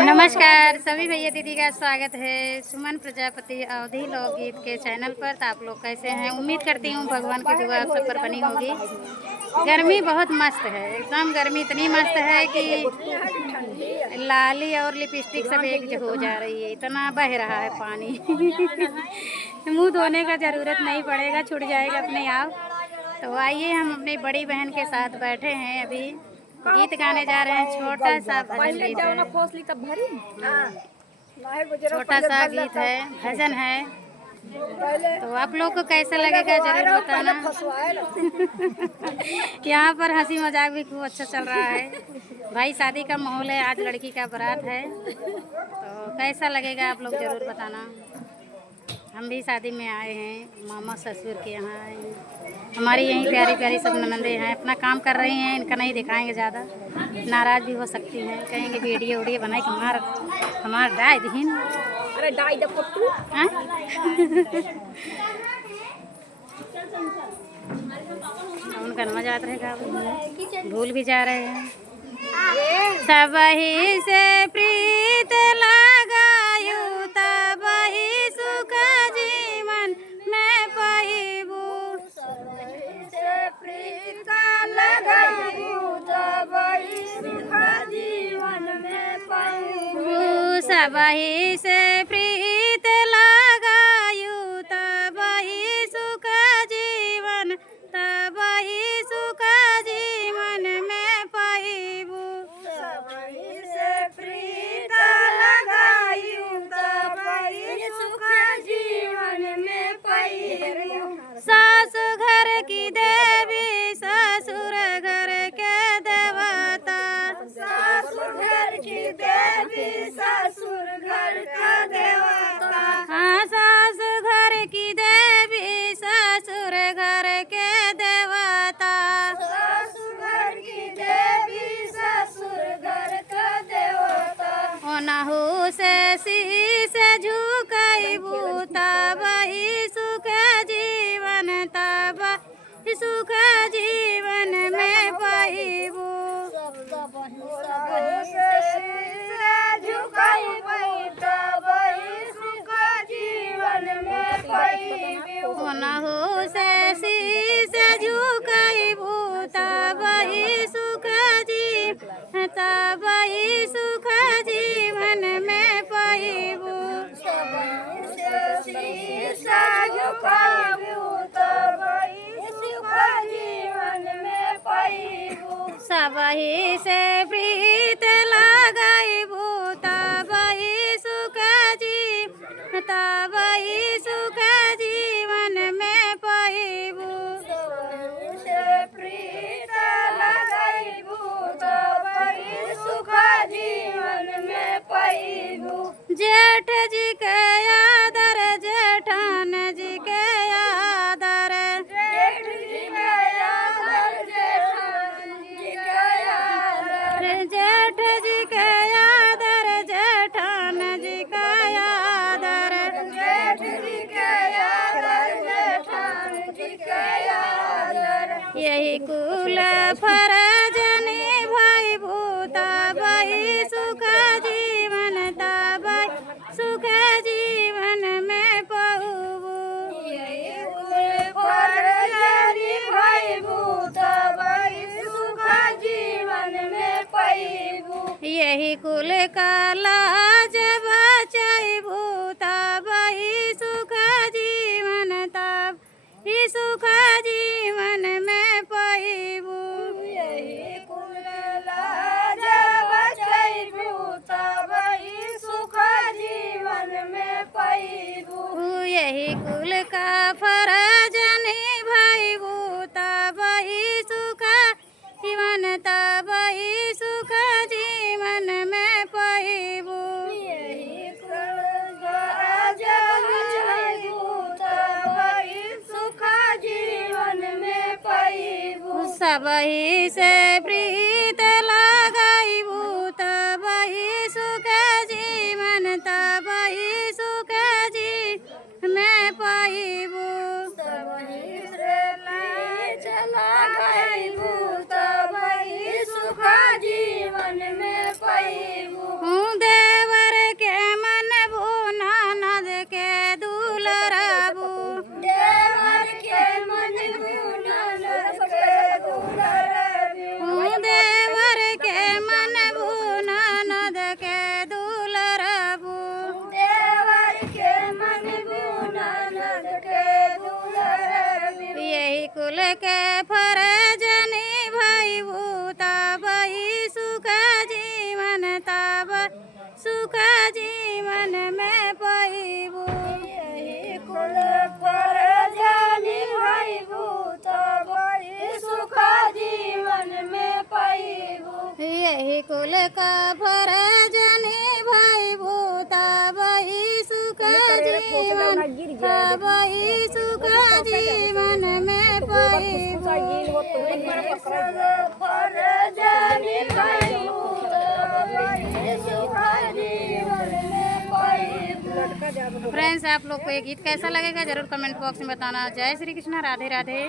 नमस्कार सभी भैया दीदी का स्वागत है सुमन प्रजापति अवधि लोकगीत के चैनल पर। तो आप लोग कैसे हैं? उम्मीद करती हूँ भगवान की दुआ आप सब पर बनी होगी। गर्मी बहुत मस्त है, एकदम गर्मी इतनी मस्त है कि लाली और लिपस्टिक सब एक हो जा रही है, इतना बह रहा है पानी। मुंह धोने का ज़रूरत नहीं पड़ेगा, छूट जाएगा अपने आप। तो आइए हम अपनी बड़ी बहन के साथ बैठे हैं, अभी गीत गाने जा रहे हैं। छोटा सा भजन गीत है, छोटा सा गीत है, भजन है। तो आप लोग को कैसा लगेगा जरूर बताना। यहाँ पर हंसी मजाक भी खूब अच्छा चल रहा है भाई। शादी का माहौल है, आज लड़की का बारात है। तो कैसा लगेगा आप लोग जरूर बताना। हम भी शादी में आए हैं, मामा ससुर के यहाँ आए हैं। हमारी यहीं प्यारी प्यारी सब ननंदे हैं, अपना काम कर रही हैं। इनका नहीं दिखाएंगे ज़्यादा, नाराज़ भी हो सकती हैं, कहेंगे वीडियो वीडियो बनाए कि हमार डाय दीन। अरे डाय द पट्टू उनका मजाक रहेगा, भूल भी जा रहे हैं। सब ही से प्रीत लगायू तब ही सुख जीवन में पाइबू। से प्रीत लगायू तब ही सुख जीवन में पाइबू। सब ही से प्रीत लगायू तब ही सुख जीवन, तब ही सुख जीवन में पाइबू। सब ही से प्रीत लगायू तब ही सुख जीवन में पाइबू। सास घर की देवी ससुर घर के देवता, सास घर की देवी ससुर घर का देवता। हाँ, सास घर की देवी ससुर घर के देवता, ससुर घर की देवी ससुर घर का देवता। ओनहु से शीश झुकाइबू तब ही सुख जीवन, तब ही सुख जीवन में पाइबू। ओनहु से शीश झुकाइबू तब ही सुख जीवन, तब ही सुख जीवन में पाइबू। शीश झुकाइबू तब ही सुख जीवन में पाइबू। सब ही से प्रीत लगाइबू तब ही सुख जीवन, तब ही सुख जीवन में पाइबू। से प्रीत लगाइबू तब ही सुख जीवन में पाइबू। जेठ जी के आदर जेठान जी के आदर, जेठ जी के आदर जेठान जी के आदर, जेठ जी के आदर जेठान जी का आदर, जेठ जी के आदर जेठान जी के आदर। यही कुल फरज निभाइबू तब ही सुख जीवन, तब सुख जीवन में पाइबू। यही कुल फरज निभाइबू तब ही सुख जीवन में पाइबू। यही कुल का लाज बचाइबू तब ही सुख जीवन, तब ही सुख जीवन में पाइबू। यही कुल लाज बचाइबू तब ही सुख जीवन में पाइबू। यही कुल का फरज निभाइबू तब ही सुख जीवन, तब ही सुख जीवन में पाइबू। यही कुल फरज निभाइबू तब ही सुख जीवन में पाइबू। सब ही से प्रीत लगाइबू तब ही सुख जीवन, तब ही सुख जीवन में पाइबू। सब ही से प्रीत लगाइबू तब का फरजनी भाई भूता भाई सुख जीवन भाई सुख जीवन में पाई फ्रेंड्स, आप लोग को ये गीत कैसा लगेगा जरूर कमेंट बॉक्स में बताना। जय श्री कृष्णा, राधे राधे।